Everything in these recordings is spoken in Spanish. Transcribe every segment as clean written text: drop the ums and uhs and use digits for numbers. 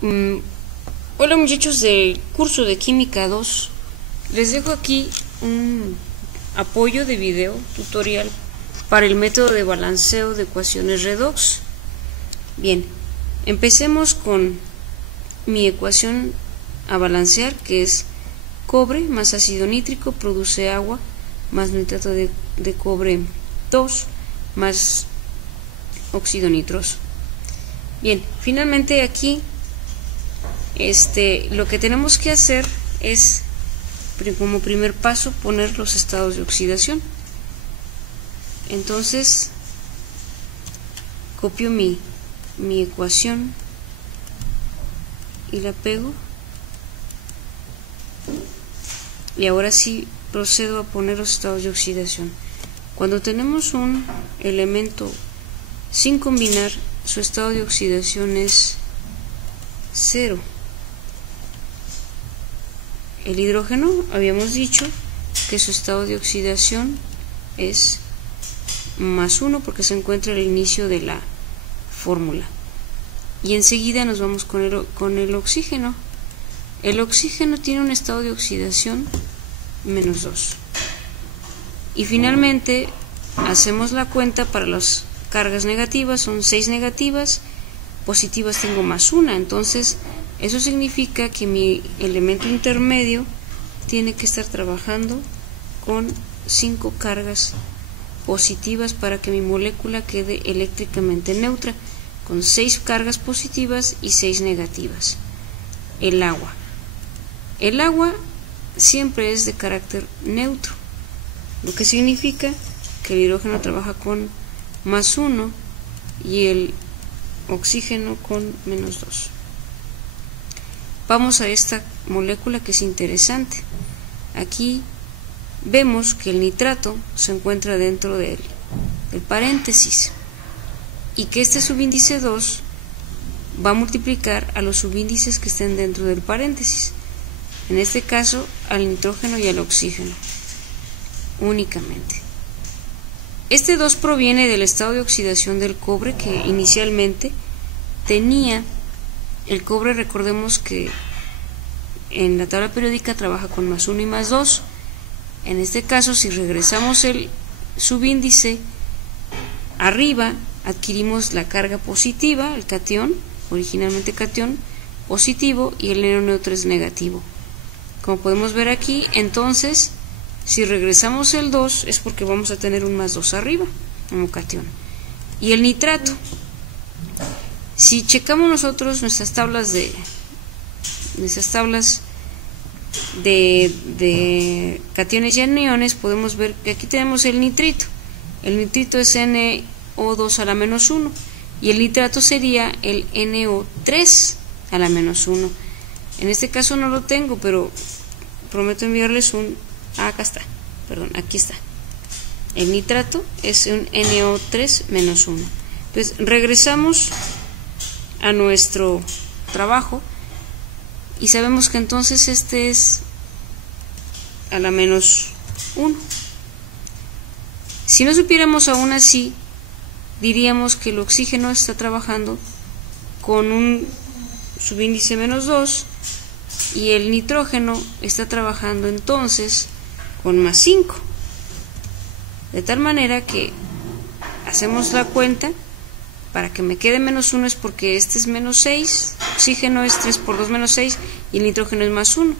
Mm, Hola muchachos del curso de Química 2. Les dejo aquí un apoyo de video tutorial para el método de balanceo de ecuaciones redox. Bien, empecemos con mi ecuación a balancear, que es cobre más ácido nítrico produce agua más nitrato de cobre 2 más óxido nitroso. Bien, finalmente aquí lo que tenemos que hacer es, como primer paso, poner los estados de oxidación. Entonces copio mi ecuación y la pego, y ahora sí procedo a poner los estados de oxidación. Cuando tenemos un elemento sin combinar, su estado de oxidación es 0. El hidrógeno, habíamos dicho que su estado de oxidación es más 1 porque se encuentra al inicio de la fórmula. Y enseguida nos vamos con el oxígeno. El oxígeno tiene un estado de oxidación menos 2. Y finalmente hacemos la cuenta para las cargas negativas, son 6 negativas, positivas tengo más 1, entonces eso significa que mi elemento intermedio tiene que estar trabajando con 5 cargas positivas para que mi molécula quede eléctricamente neutra, con 6 cargas positivas y 6 negativas. El agua siempre es de carácter neutro, lo que significa que el hidrógeno trabaja con más 1 y el oxígeno con menos 2. Vamos a esta molécula que es interesante. Aquí vemos que el nitrato se encuentra dentro del paréntesis y que este subíndice 2 va a multiplicar a los subíndices que estén dentro del paréntesis, en este caso al nitrógeno y al oxígeno únicamente. Este 2 proviene del estado de oxidación del cobre, que inicialmente tenía el cobre. Recordemos que en la tabla periódica trabaja con más 1 y más 2. En este caso, si regresamos el subíndice arriba, adquirimos la carga positiva, el catión, originalmente catión positivo, y el neutro es negativo. Como podemos ver aquí, entonces, si regresamos el 2 es porque vamos a tener un más 2 arriba como catión. Y el nitrato, si checamos nosotros nuestras tablas de cationes y aniones, podemos ver que aquí tenemos el nitrito. El nitrito es NO2 a la menos 1 y el nitrato sería el NO3 a la menos 1. En este caso no lo tengo, pero prometo enviarles acá está, perdón, aquí está. El nitrato es un NO3 menos 1. Entonces regresamos a nuestro trabajo y sabemos que entonces este es a la menos 1. Si no supiéramos aún así, diríamos que el oxígeno está trabajando con un subíndice menos 2 y el nitrógeno está trabajando entonces con más 5. De tal manera que hacemos la cuenta. Para que me quede menos 1 es porque este es menos 6, oxígeno es 3 por 2 menos 6 y el nitrógeno es más 1.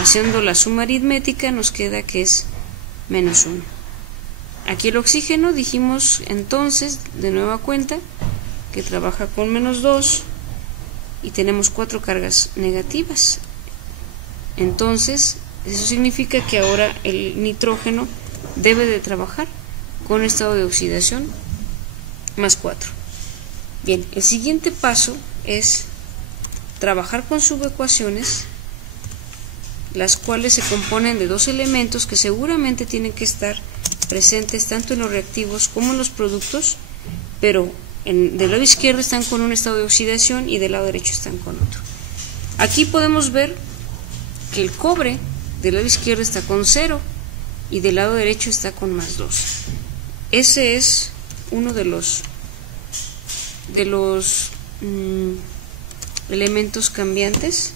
Haciendo la suma aritmética nos queda que es menos 1. Aquí el oxígeno dijimos entonces, de nueva cuenta, que trabaja con menos 2 y tenemos 4 cargas negativas. Entonces, eso significa que ahora el nitrógeno debe de trabajar con estado de oxidación más 4. Bien, el siguiente paso es trabajar con subecuaciones, las cuales se componen de 2 elementos que seguramente tienen que estar presentes tanto en los reactivos como en los productos, pero del lado izquierdo están con un estado de oxidación y del lado derecho están con otro. Aquí podemos ver que el cobre del lado izquierdo está con 0 y del lado derecho está con más 2. Ese es uno de los elementos cambiantes,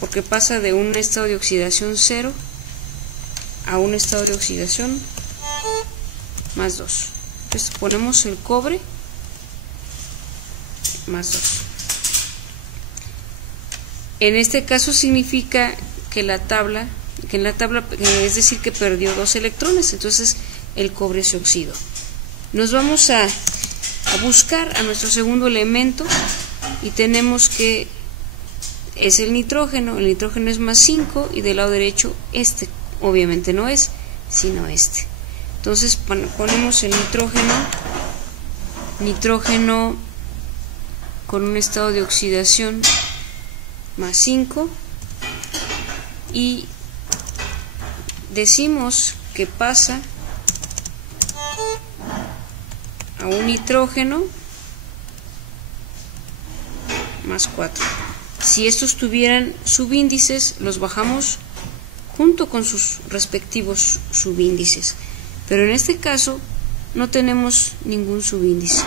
porque pasa de un estado de oxidación 0 a un estado de oxidación más 2. Entonces ponemos el cobre más 2. En este caso significa que en la tabla, es decir, que perdió 2 electrones, entonces el cobre se oxidó. Nos vamos a buscar a nuestro segundo elemento y tenemos que es el nitrógeno es más 5 y del lado derecho este obviamente no es, sino este. Entonces ponemos el nitrógeno con un estado de oxidación más 5 y decimos que pasa a un nitrógeno más 4. Si estos tuvieran subíndices, los bajamos junto con sus respectivos subíndices, pero en este caso no tenemos ningún subíndice.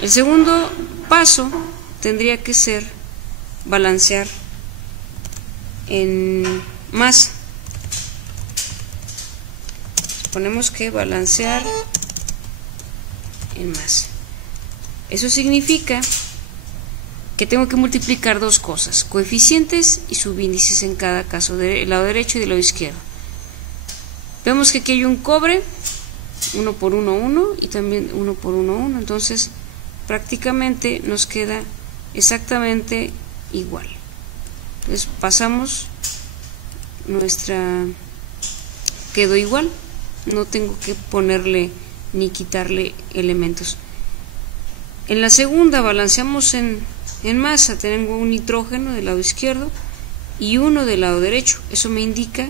El segundo paso tendría que ser balancear en masa. Ponemos que balancear en masa. Eso significa que tengo que multiplicar dos cosas, coeficientes y subíndices en cada caso, del lado derecho y del lado izquierdo. Vemos que aquí hay un cobre, 1 por 1, 1, y también 1 por 1, 1, entonces prácticamente nos queda exactamente igual. Entonces pasamos quedó igual, no tengo que ponerle ni quitarle elementos. En la segunda balanceamos en masa, tengo un nitrógeno del lado izquierdo y uno del lado derecho. Eso me indica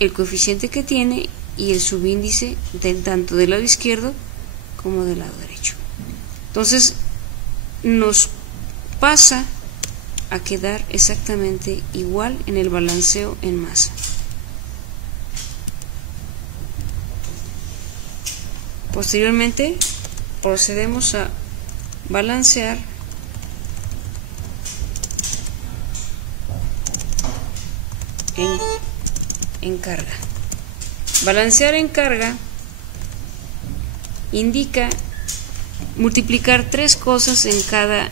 el coeficiente que tiene y el subíndice tanto del lado izquierdo como del lado derecho. Entonces nos pasa a quedar exactamente igual en el balanceo en masa. Posteriormente procedemos a balancear en carga. Balancear en carga indica multiplicar tres cosas en cada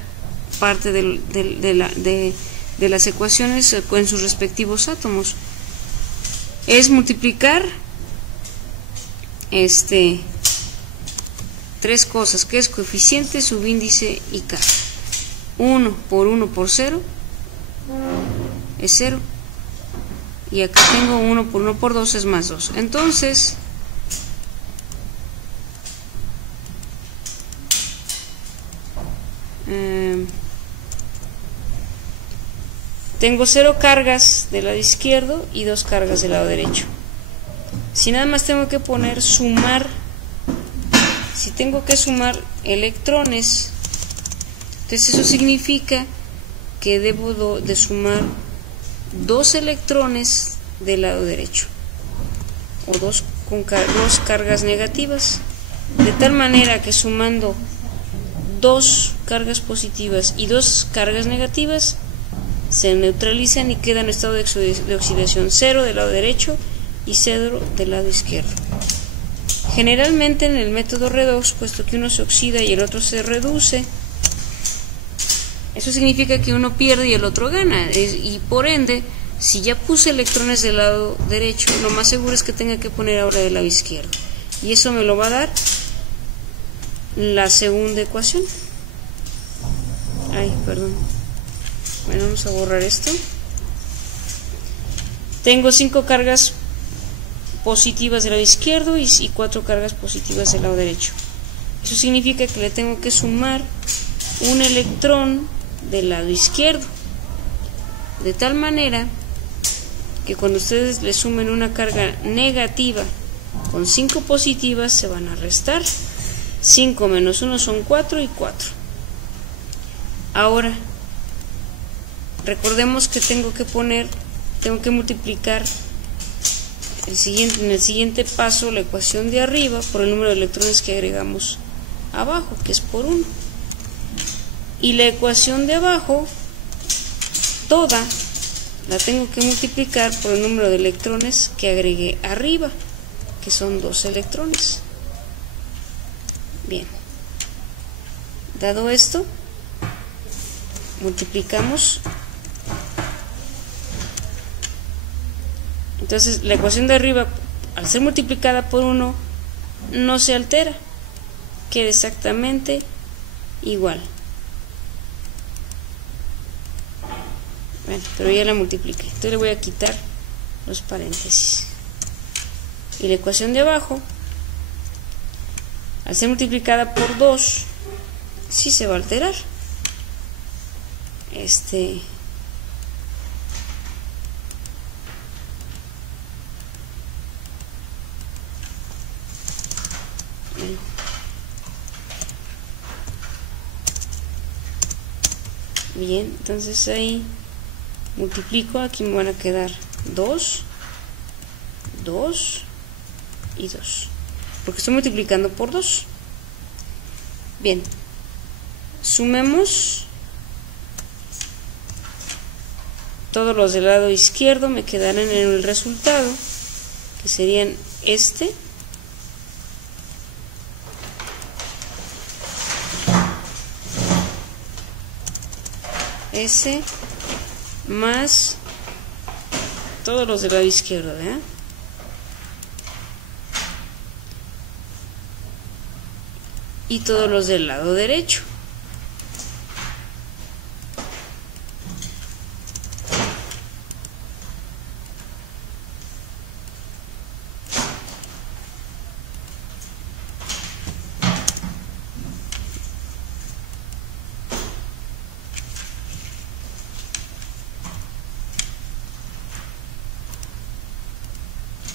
parte de las ecuaciones en sus respectivos átomos. Es multiplicar tres cosas, que es coeficiente, subíndice y carga. 1 por 1 por 0 es 0, y acá tengo 1 por 1 por 2 es más 2. Entonces tengo 0 cargas del lado izquierdo y 2 cargas del lado derecho. Si nada más tengo que poner sumar, si tengo que sumar electrones, entonces eso significa que debo de sumar 2 electrones del lado derecho, o dos cargas negativas, de tal manera que sumando 2 cargas positivas y 2 cargas negativas se neutralizan y queda en estado de oxidación 0 del lado derecho y 0 del lado izquierdo. Generalmente en el método redox, puesto que uno se oxida y el otro se reduce, eso significa que uno pierde y el otro gana, y por ende, si ya puse electrones del lado derecho, lo más seguro es que tenga que poner ahora del lado izquierdo, y eso me lo va a dar la segunda ecuación. Bueno, vamos a borrar esto. Tengo 5 cargas positivas del lado izquierdo y 4 cargas positivas del lado derecho. Eso significa que le tengo que sumar un electrón del lado izquierdo, de tal manera que cuando ustedes le sumen una carga negativa con 5 positivas se van a restar. 5 menos 1 son 4 y 4. Ahora recordemos que tengo que multiplicar en el siguiente paso la ecuación de arriba por el número de electrones que agregamos abajo, que es por 1. Y la ecuación de abajo, toda, la tengo que multiplicar por el número de electrones que agregué arriba, que son 2 electrones. Bien. Dado esto, multiplicamos. Entonces la ecuación de arriba, al ser multiplicada por 1, no se altera, queda exactamente igual. Bueno, pero ya la multipliqué, entonces le voy a quitar los paréntesis. Y la ecuación de abajo, al ser multiplicada por 2, sí se va a alterar. Bien, entonces ahí multiplico, aquí me van a quedar 2, 2 y 2, porque estoy multiplicando por 2. Bien, sumemos todos los del lado izquierdo, me quedarán en el resultado, que serían ese más todos los del lado izquierdo, ¿verdad? Y todos los del lado derecho.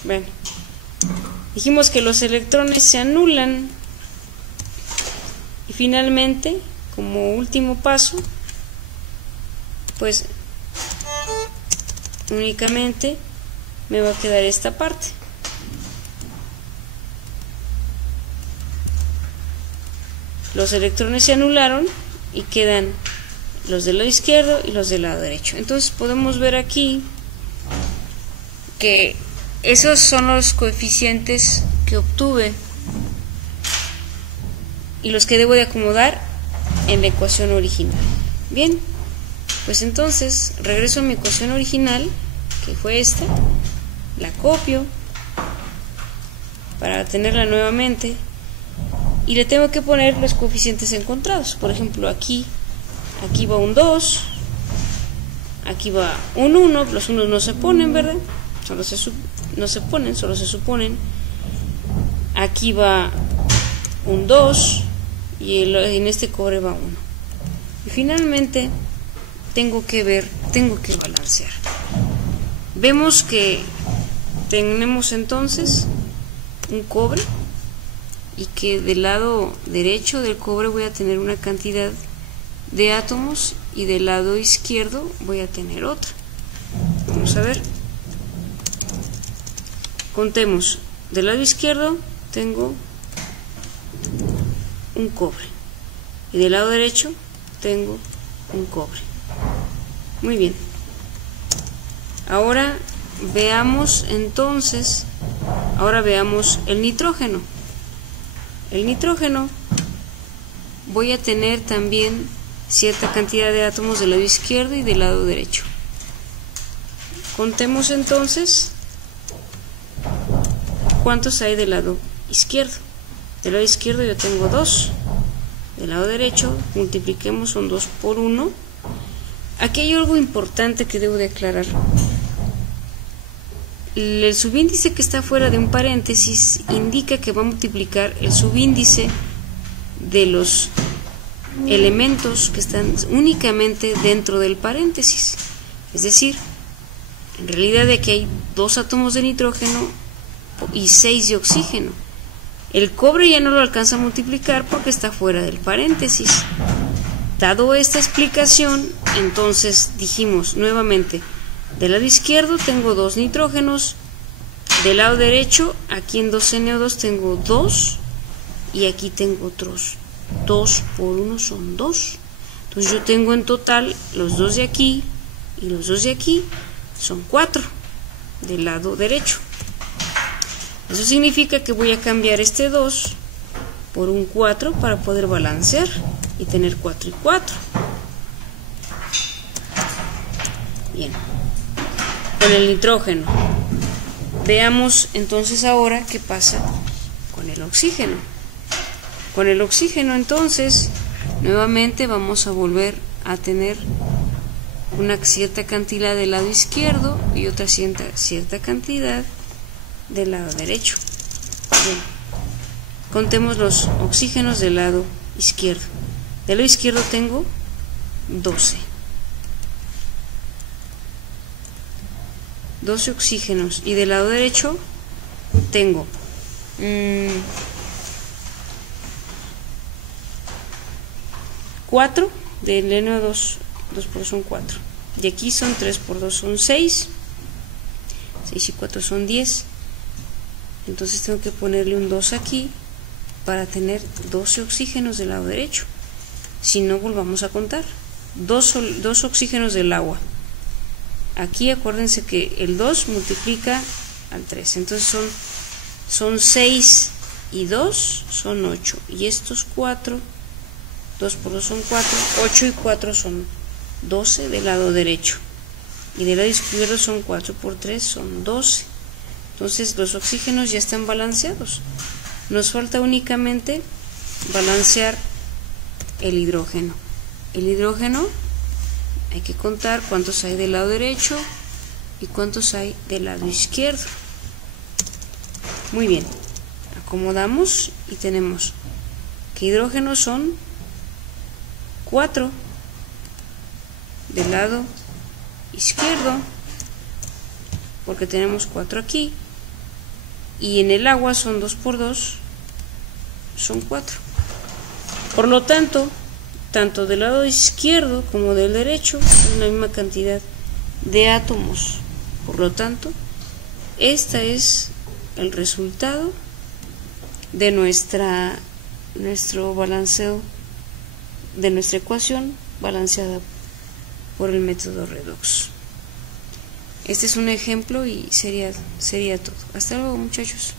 Bueno, dijimos que los electrones se anulan y finalmente, como último paso, pues únicamente me va a quedar esta parte. Los electrones se anularon y quedan los del lado izquierdo y los del lado derecho. Entonces podemos ver aquí que esos son los coeficientes que obtuve y los que debo de acomodar en la ecuación original. Bien, pues entonces regreso a mi ecuación original, que fue esta, la copio para tenerla nuevamente y le tengo que poner los coeficientes encontrados. Por ejemplo, aquí va un 2, aquí va un 1, los 1 no se ponen, ¿verdad? No se ponen, solo se suponen. Aquí va un 2 y en este cobre va 1. Y finalmente tengo que balancear. Vemos que tenemos entonces un cobre y que del lado derecho del cobre voy a tener una cantidad de átomos y del lado izquierdo voy a tener otra. Vamos a ver. Contemos, del lado izquierdo tengo un cobre y del lado derecho tengo un cobre. Muy bien. Ahora veamos entonces, veamos el nitrógeno. El nitrógeno voy a tener también cierta cantidad de átomos del lado izquierdo y del lado derecho. Contemos entonces cuántos hay del lado izquierdo. Del lado izquierdo yo tengo 2, del lado derecho multipliquemos, son 2 por 1. Aquí hay algo importante que debo de aclarar. El subíndice que está fuera de un paréntesis indica que va a multiplicar el subíndice de los elementos que están únicamente dentro del paréntesis. Es decir, en realidad aquí hay 2 átomos de nitrógeno y 6 de oxígeno. El cobre ya no lo alcanza a multiplicar porque está fuera del paréntesis. Dado esta explicación, entonces dijimos nuevamente, del lado izquierdo tengo 2 nitrógenos, del lado derecho, aquí en 2NO2 tengo 2 y aquí tengo otros 2 por 1 son 2. Entonces yo tengo en total los 2 de aquí y los 2 de aquí son 4 del lado derecho. Eso significa que voy a cambiar este 2 por un 4 para poder balancear y tener 4 y 4. Bien. Con el nitrógeno. Veamos entonces ahora qué pasa con el oxígeno. Con el oxígeno entonces nuevamente vamos a volver a tener una cierta cantidad del lado izquierdo y otra cierta cantidad del lado derecho. Bien. Contemos los oxígenos del lado izquierdo. Del lado izquierdo tengo 12. 12 oxígenos. Y del lado derecho tengo 4 del NO2. 2 por 2 son 4. Y aquí son 3 por 2 son 6. 6 y 4 son 10. Entonces tengo que ponerle un 2 aquí para tener 12 oxígenos del lado derecho. Si no, volvamos a contar. 2 oxígenos del agua. Aquí acuérdense que el 2 multiplica al 3. Entonces son 6 y 2 son 8. Y estos 4, 2 por 2 son 4. 8 y 4 son 12 del lado derecho. Y del lado izquierdo son 4 por 3 son 12. Entonces los oxígenos ya están balanceados. Nos falta únicamente balancear el hidrógeno. El hidrógeno hay que contar cuántos hay del lado derecho y cuántos hay del lado izquierdo. Muy bien. Acomodamos y tenemos que hidrógenos son 4 del lado izquierdo, porque tenemos 4 aquí, y en el agua son 2 por 2 son 4. Por lo tanto, tanto del lado izquierdo como del derecho son la misma cantidad de átomos. Por lo tanto, este es el resultado de nuestro balanceo, de nuestra ecuación balanceada por el método redox. Este es un ejemplo y sería todo. Hasta luego, muchachos.